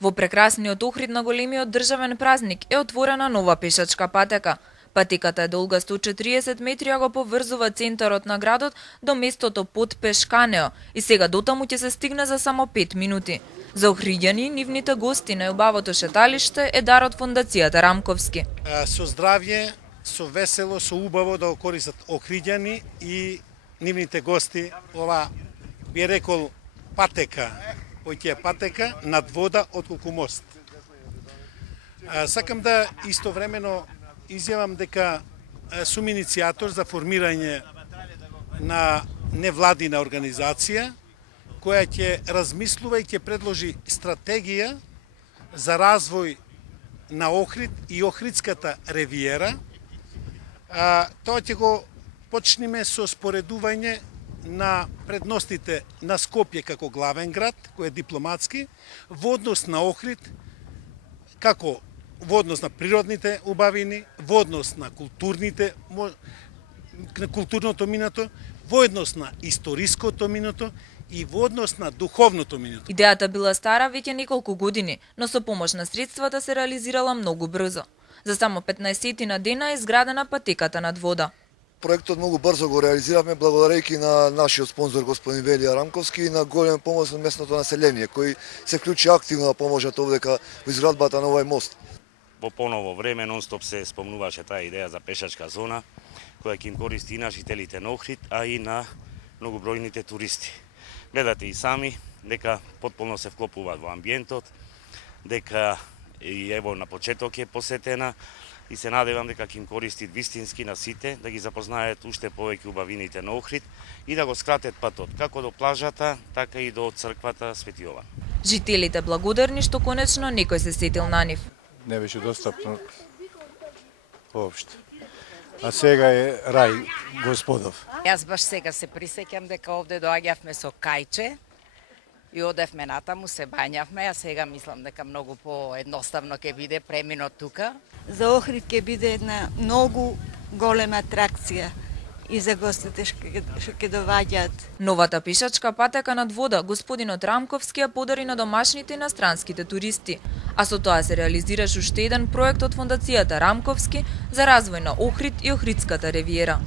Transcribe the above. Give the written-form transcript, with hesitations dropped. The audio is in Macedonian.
Во прекрасниот Охрид на големиот државен празник е отворена нова пешачка патека. Патеката е долга 140 метри, а го поврзува центарот на градот до местото под Пешканео и сега дотаму ќе се стигне за само 5 минути. За охриѓани, нивните гости на убавото шеталиште е дар од фондацијата Рамковски. Со здравје, со весело, со убаво да го користат охриѓани и нивните гости ова би рекол патека, поќе е патека над вода отколку мост. Сакам да истовремено изјавам дека сум иницијатор за формирање на невладина организација која ќе размислува и ќе предложи стратегија за развој на Охрид и Охридската ривиера. Тоа ќе го почнеме со споредување на предностите на Скопје како главен град, кој е дипломатски, во однос на Охрид, како во однос на природните убавини, во однос на културното минато, во однос на историското минато и во однос на духовното минато. Идејата била стара веќе неколку години, но со помош на средствата се реализирала многу брзо. За само 15 на дена е изградена патеката над вода. Проектот многу брзо го реализиравме благодарејќи на нашиот спонзор господин Велија Рамковски и на голем помош од местното население кои се вклучи активно да поможат овдека во изградбата на овој мост. Во поново време нонстоп се спомнуваше таа идеја за пешачка зона која ќе им користи и на жителите на Охрид, а и на многобројните туристи. Гледате и сами дека потполно се вклопуваат во амбиентот, дека и ево на почеток е посетена и се надевам дека ќе им користи вистински на сите, да ги запознаат уште повеќе убавините на Охрид и да го скратат патот како до плажата, така и до црквата Свети Јован. Жителите благодарни што конечно некој се сетил на нив. Не беше достапно воопшто. А сега е рај господов. Јас баш сега се присеќам дека овде доаѓавме со кајче и одевме натаму, се бањавме, а сега мислам дека многу поедноставно ќе биде преминот тука. За Охрид ќе биде една многу голема атракција и за гостите што ќе доаѓаат. Новата пешачка патека над вода господинот Рамковски ја подари на домашните и настранските туристи, а со тоа се реализираше уште еден проект од фондацијата Рамковски за развој на Охрид и Охридската ривиера.